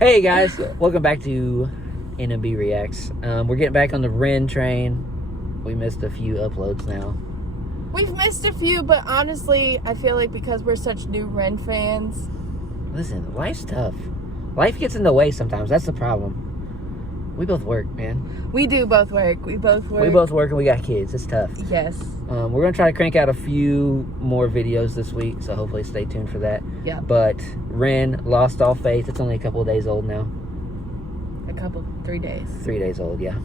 Hey guys, welcome back to NMB Reacts. We're getting back on the Ren train. We missed a few uploads now. We've missed a few, but honestly, I feel like because we're such new Ren fans. Listen, life's tough. Life gets in the way sometimes. That's the problem. We both work, man. We do both work. We both work and we got kids. It's tough. Yes. We're going to try to crank out a few more videos this week, so hopefully stay tuned for that. Yeah. But Ren, Lost All Faith, it's only a couple of days old now. 3 days. 3 days old, yeah.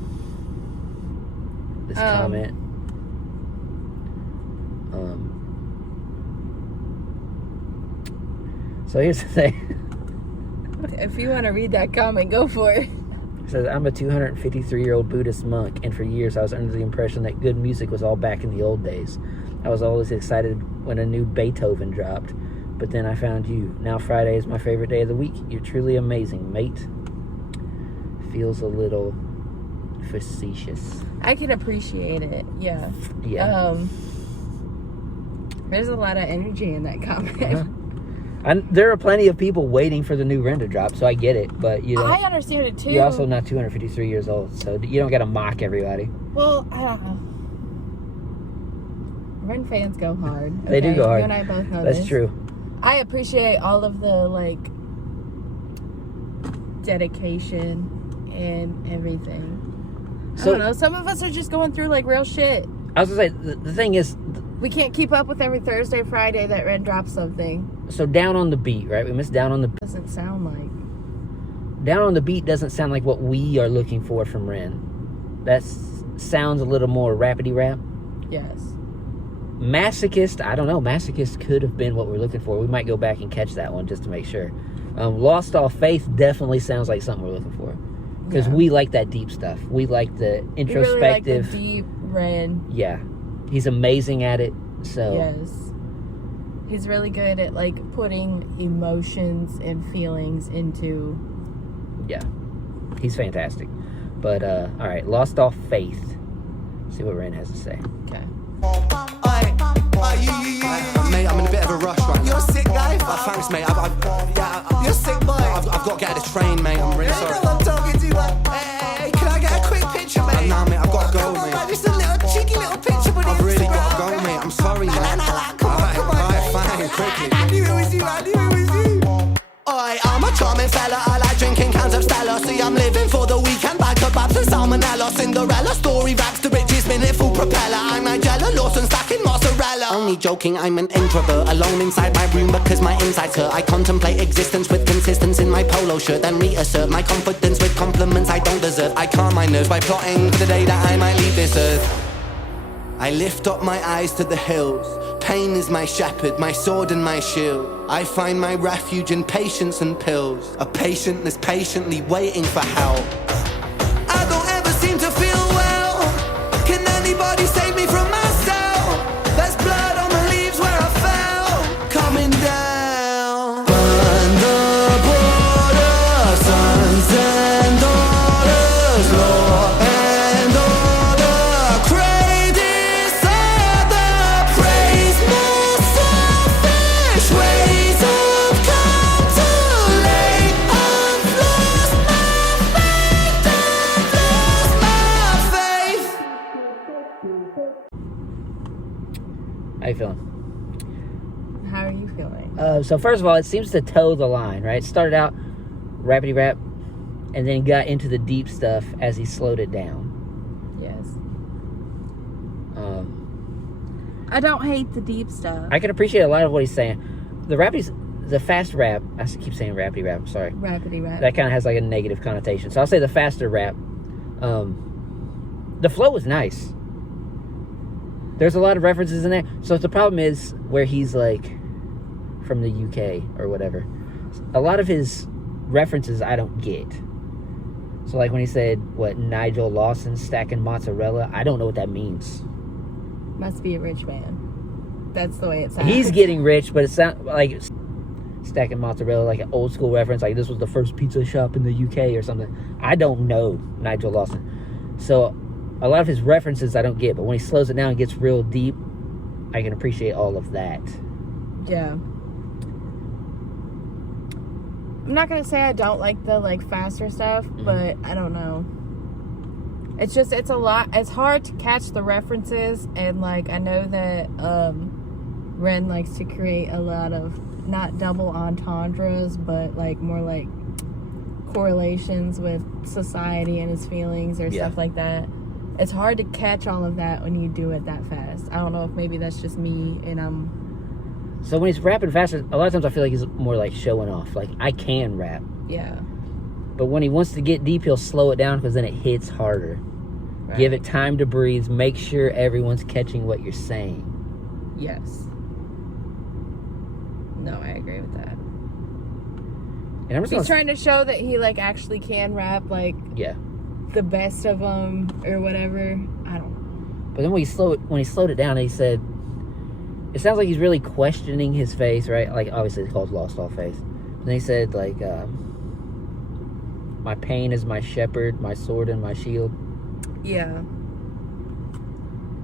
This comment. So here's the thing. If you want to read that comment, go for it. It says, I'm a 253-year-old Buddhist monk, and for years I was under the impression that good music was all back in the old days. I was always excited when a new Beethoven dropped, but then I found you. Now Friday is my favorite day of the week. You're truly amazing, mate. Feels a little facetious. I can appreciate it, yeah. Yeah. There's a lot of energy in that comment. And there are plenty of people waiting for the new Ren to drop, so I get it. But you know, I understand it too. You're also not 253 years old, so you don't got to mock everybody. Well, I don't know. Ren fans go hard. They do go hard. You and I both know That's true. I appreciate all of the dedication and everything. So, I don't know. Some of us are just going through real shit. I was gonna say the thing is, we can't keep up with every Thursday, Friday that Ren drops something. So Down on the Beat, right? We missed Down on the... Doesn't sound like... Down on the Beat doesn't sound like what we are looking for from Ren. That sounds a little more rapidy rap. Yes. Masochist, I don't know. Masochist could have been what we're looking for. We might go back and catch that one just to make sure. Lost All Faith definitely sounds like something we're looking for. Because we like that deep stuff. We like the introspective... We really like the deep Ren. Yeah. He's amazing at it, so... Yes. He's really good at putting emotions and feelings into... Yeah. He's fantastic. But, alright, Lost All Faith. See what Ren has to say. Okay. Mate, I'm in a bit of a rush right now. You're a sick guy. Thanks, mate. You're a sick boy. I've got to get out of the train, mate. I'm really sorry. I'm talking to you. Hey, can I get a quick picture, mate? Nah, mate, I've got to go, mate. Just a little cheeky little picture, but I've really got to go, mate. I'm sorry, mate. Alright, fine, quickly. I knew it was you. I'm a charming fella. I like drinking cans of Stella. See, I'm living for the weekend. By kebabs and salmonella. Cinderella story raps to riches, minute full propeller. I'm Nigella Lawson stacking mozzarella. Only joking, I'm an introvert. Alone inside my room because my insides hurt. I contemplate existence with consistency in my polo shirt. Then reassert my confidence with compliments I don't deserve. I calm my nerves by plotting for the day that I might leave this earth. I lift up my eyes to the hills. Pain is my shepherd, my sword and my shield. I find my refuge in patience and pills. A patient that's patiently waiting for help. I don't ever seem to feel well. Can anybody save me from myself? There's blood on the leaves where I fell. Coming down. Burn the border, sons and daughters, law and order. Crave disorder, praise my selfish ways have come too late. I've lost my faith, How you feeling? How are you feeling? So first of all, it seems to toe the line, right? It started out rapidy rap, and then got into the deep stuff as he slowed it down. Yes. I don't hate the deep stuff. I can appreciate a lot of what he's saying. The fast rap, I keep saying rapidy rap, I'm sorry. Rapidy rap. That kind of has a negative connotation. So I'll say the faster rap. The flow was nice. There's a lot of references in there. So the problem is where he's from the UK or whatever. A lot of his references I don't get. So when he said, Nigel Lawson stacking mozzarella, I don't know what that means. Must be a rich man. That's the way it sounds. He's getting rich, but it sounds like stacking mozzarella, an old school reference, this was the first pizza shop in the UK or something. I don't know Nigel Lawson. So a lot of his references I don't get, but when he slows it down and gets real deep, I can appreciate all of that. Yeah. I'm not gonna say I don't like the like faster stuff, but I don't know. It's just, it's a lot. It's hard to catch the references, and like I know that Ren likes to create a lot of not double entendres, but like more like correlations with society and his feelings or stuff like that. It's hard to catch all of that when you do it that fast. I don't know if maybe that's just me and I'm... So when he's rapping faster, a lot of times I feel like he's more like showing off. Like, I can rap. Yeah. But when he wants to get deep, he'll slow it down because then it hits harder. Right. Give it time to breathe. Make sure everyone's catching what you're saying. Yes. No, I agree with that. And I'm He's trying to show that he like actually can rap, like the best of them or whatever. I don't know. But then when he slowed it down, he said, it sounds like he's really questioning his faith, right? Like, obviously, it's called Lost All Faith. And he said, like, my pain is my shepherd, my sword and my shield. Yeah.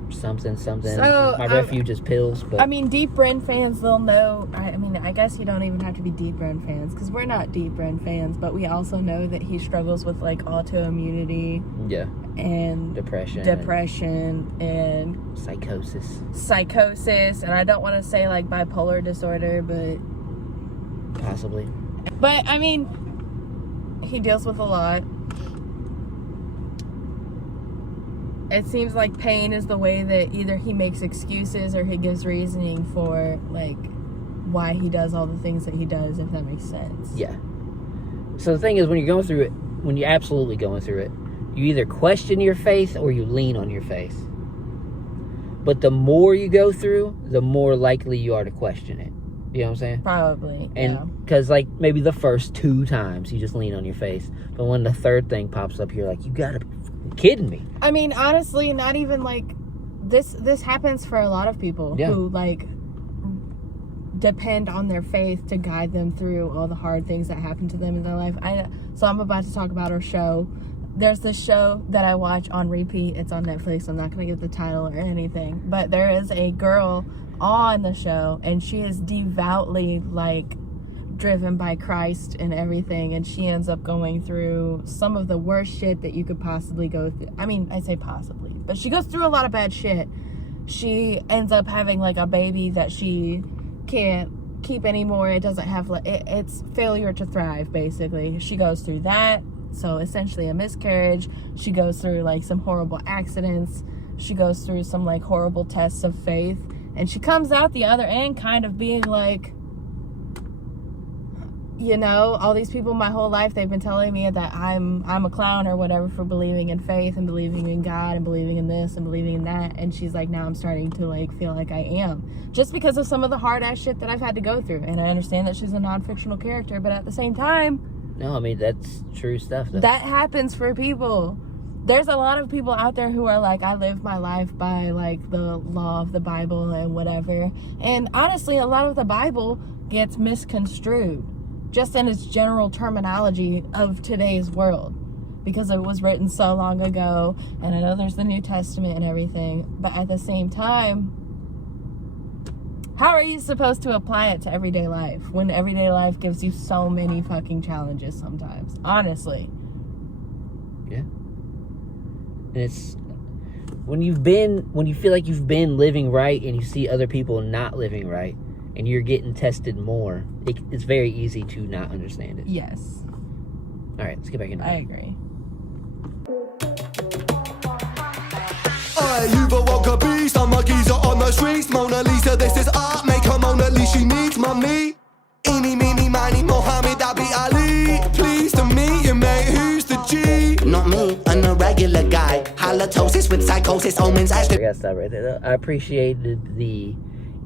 Something. So, my refuge is pills. But I mean, Deep Ren fans, they'll know. I mean, I guess you don't even have to be Deep Ren fans, because we're not Deep Ren fans, but we also know that he struggles with, like, autoimmunity. Yeah. And depression and psychosis, and I don't want to say like bipolar disorder, but possibly. But I mean, he deals with a lot. It seems like pain is the way that either he makes excuses or he gives reasoning for like why he does all the things that he does, if that makes sense. Yeah. So the thing is, when you're going through it, when you're absolutely going through it, you either question your faith or you lean on your faith. But the more you go through, the more likely you are to question it. You know what I'm saying? Probably. And because, like, maybe the first 2 times you just lean on your faith. But when the third thing pops up, you're like, you gotta be kidding me. I mean, honestly, not even like this happens for a lot of people who like depend on their faith to guide them through all the hard things that happen to them in their life. So I'm about to talk about our show. There's this show that I watch on repeat. It's on Netflix. I'm not going to give the title or anything. But there is a girl on the show, and she is devoutly, like, driven by Christ and everything. And she ends up going through some of the worst shit that you could possibly go through. I mean, I say possibly. But she goes through a lot of bad shit. She ends up having, like, a baby that she can't keep anymore. It doesn't have... It's failure to thrive, basically. She goes through that. So essentially a miscarriage. She goes through like some horrible accidents. She goes through some like horrible tests of faith, and she comes out the other end kind of being like, you know, all these people my whole life, they've been telling me that I'm a clown or whatever for believing in faith and believing in God and believing in this and believing in that. And she's like, now I'm starting to like feel like I am, just because of some of the hard ass shit that I've had to go through. And I understand that she's a non-fictional character, but at the same time, no, I mean, that's true stuff, though. That happens for people. There's a lot of people out there who are like, I live my life by, like, the law of the Bible and whatever. And honestly, a lot of the Bible gets misconstrued, just in its general terminology of today's world, because it was written so long ago. And I know there's the New Testament and everything. But at the same time, how are you supposed to apply it to everyday life when everyday life gives you so many fucking challenges sometimes? Honestly. Yeah. And it's when you feel like you've been living right and you see other people not living right and you're getting tested more, it's very easy to not understand it. Yes. All right, let's get back into it. I agree. You've awoke a beast, I'm a geezer on the streets. Mona Lisa, this is art, make her Mona Lisa, she needs mommy. Eeny, meeny, miny, Mohammed, Abi Ali. Pleased to meet you, mate, who's the G? Not me, I'm a regular guy. Halitosis with psychosis, omens, I gotta stop right there. I appreciated the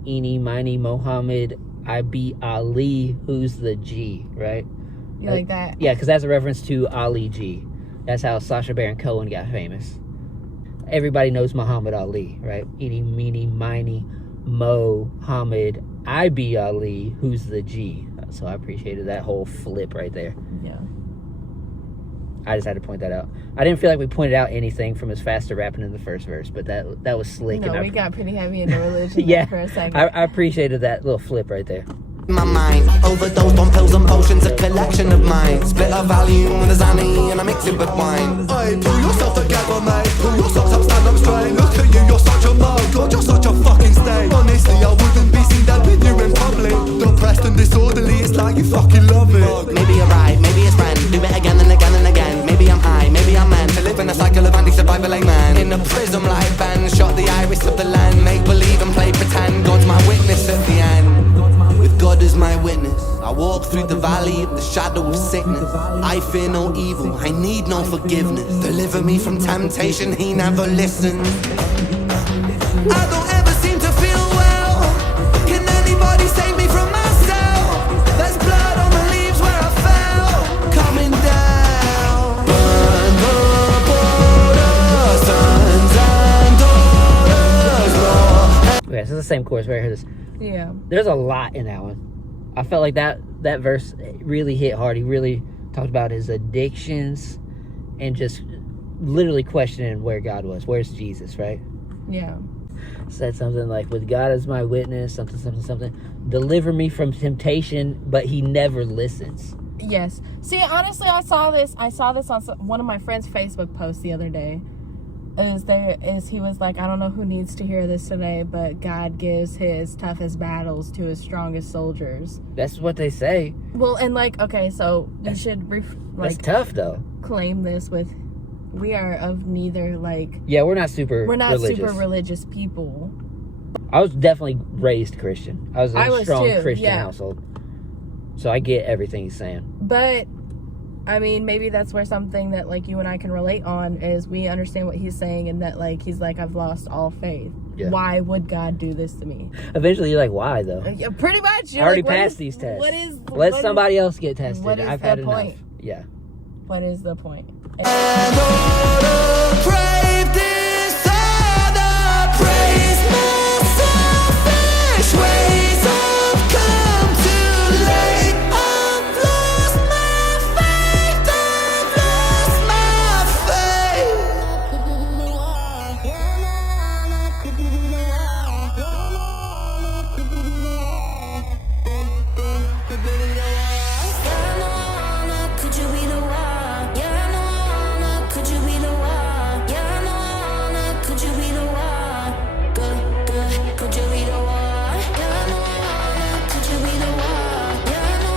Eeny, miny, Mohammed, Abi Ali, who's the G, right? You like that? Yeah, because that's a reference to Ali G. That's how Sacha Baron Cohen got famous. Everybody knows Muhammad Ali, right? Eeny, meeny, miny, Mohammed, Abi Ali, who's the G. So I appreciated that whole flip right there. Yeah. I just had to point that out. I didn't feel like we pointed out anything from his faster rapping in the first verse, but that was slick. No, we got pretty heavy into religion yeah, for a second. I appreciated that little flip right there. My mind overdosed on pills and potions, a collection of mine. Split a Valium with a Zanny and I mix it with wine. Hey, pull yourself together, mate. Pull your socks up, stand up straight. Look at you, you're such a mug. God, you're such a fucking stain. Honestly, I wouldn't be seen dead with you in public. Depressed and disorderly, it's like you fucking love it. Maybe you're right, maybe it's friend. Do it again and again and again. Maybe I'm high, maybe I'm meant to live in a cycle of anti-survival like man. In a prism like Ben, shot the iris of the land. Make believe and play pretend. God's my witness at the end. With God as my witness, I walk through the valley of the shadow of sickness. I fear no evil, I need no forgiveness. Deliver me from temptation, he never listens. I don't ever seem to feel well. Can anybody save me from myself? There's blood on the leaves where I fell. Coming down. Burn the border, sons and daughters, Lord. Okay, so it's the same chorus right here. This. Yeah. There's a lot in that one. I felt like that verse really hit hard. He really talked about his addictions and just literally questioning where God was. Where's Jesus, right? Yeah. Said something like, with God as my witness, something, something, something. Deliver me from temptation, but he never listens. Yes. See, honestly, I saw this on one of my friend's Facebook posts the other day. He was like, I don't know who needs to hear this today, but God gives his toughest battles to his strongest soldiers. That's what they say. Well, and like, okay, so you should That's tough, though. claim this with, we are of neither, like, Yeah, we're not super religious people. I was definitely raised Christian. I was in a strong too, Christian yeah. household. So I get everything he's saying. But I mean, maybe that's where something that like you and I can relate on is we understand what he's saying, and that like he's like, I've lost all faith. Yeah. Why would God do this to me? Eventually you're like, why though? Yeah, pretty much. I already passed these tests. Let somebody else get tested. What is I've the had point? enough. Yeah. What is the point? And all the crave dishonor, praise my selfish ways have come too late. I've lost my faith, I've lost my faith. Could you be the one? Yeah, no, could you be the one? Yeah, no, could you be the one? Good, could you be the one? Yeah, no, could you be the one? Yeah, no,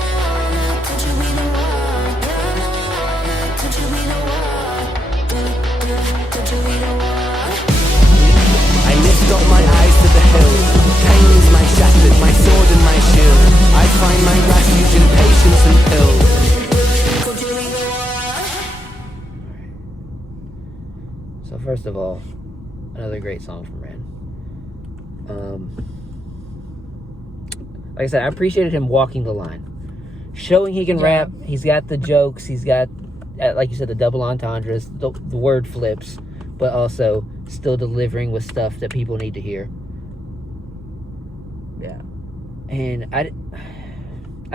could you be the one? Yeah, no, could you be the one? Good, could you be the one? I lift up my eyes to the hill. Pain is my shepherd, my sword and my shield. I find my refuge in patience and pills. Could you be the one? So first of all, another great song from Ren. Like I said, I appreciated him walking the line, showing he can rap. He's got the jokes. He's got, like you said, the double entendres, the word flips, but also still delivering with stuff that people need to hear. Yeah. And I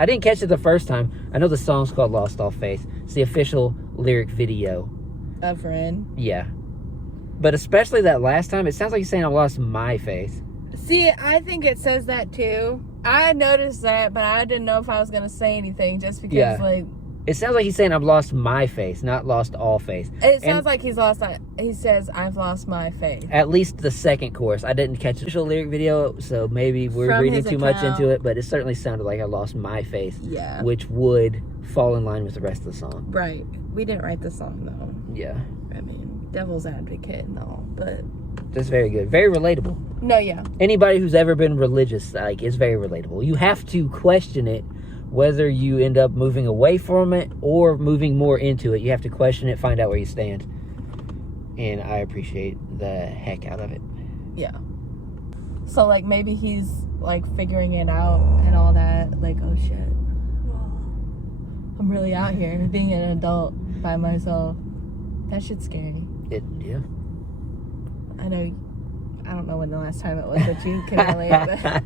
didn't catch it the first time. I know the song's called Lost All Faith. It's the official lyric video. Of Ren. Yeah. But especially that last time, it sounds like he's saying I lost my faith. See, I think it says that too. I noticed that, but I didn't know if I was gonna say anything just because like it sounds like he's saying I've lost my faith, not lost all faith. It sounds like he's lost that. He says, I've lost my faith. At least the second chorus. I didn't catch the official lyric video, so maybe we're From reading his too much account. into it, but it certainly sounded like I lost my faith. Yeah. Which would fall in line with the rest of the song. Right. We didn't write the song though. Yeah. I mean, devil's advocate and all, but That's very good. Very relatable. no, yeah. Anybody who's ever been religious, like, is very relatable. You have to question it, whether you end up moving away from it or moving more into it. You have to question it, find out where you stand. And I appreciate the heck out of it. Yeah. So like maybe he's like figuring it out and all that. Like, oh shit, I'm really out here being an adult by myself. That shit's scary. Yeah. I know. I don't know when the last time it was that you can relate. But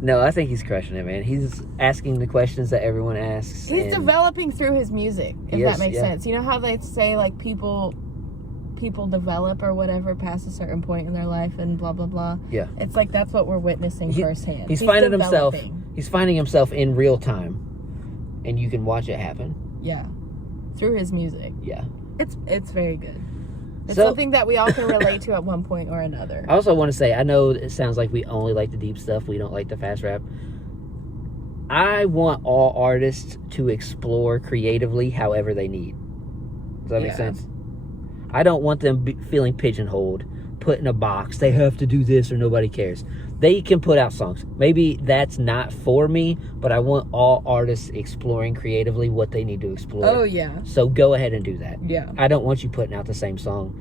No, I think he's crushing it, man. He's asking the questions that everyone asks. he's and developing through his music, if Yes, that makes yeah. sense. You know how they say like people develop or whatever past a certain point in their life and blah blah blah. Yeah. It's like that's what we're witnessing firsthand. He's finding himself. developing. He's finding himself in real time, and you can watch it happen. Yeah. Through his music. Yeah. It's very good. It's So- something that we all can relate to at one point or another. I also want to say, I know it sounds like we only like the deep stuff. We don't like the fast rap. I want all artists to explore creatively however they need. Does that make Yeah. sense? I don't want them feeling pigeonholed, put in a box. They have to do this or nobody cares. They can put out songs. Maybe that's not for me, but I want all artists exploring creatively what they need to explore. Oh, yeah. So go ahead and do that. Yeah. I don't want you putting out the same song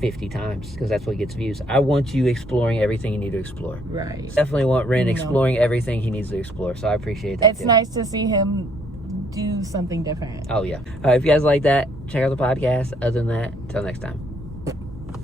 50 times because that's what gets views. I want you exploring everything you need to explore. Right. Definitely want Ren No. exploring everything he needs to explore. So I appreciate that. It's too. nice to see him do something different. Oh, yeah. If you guys like that, check out the podcast. Other than that, until next time.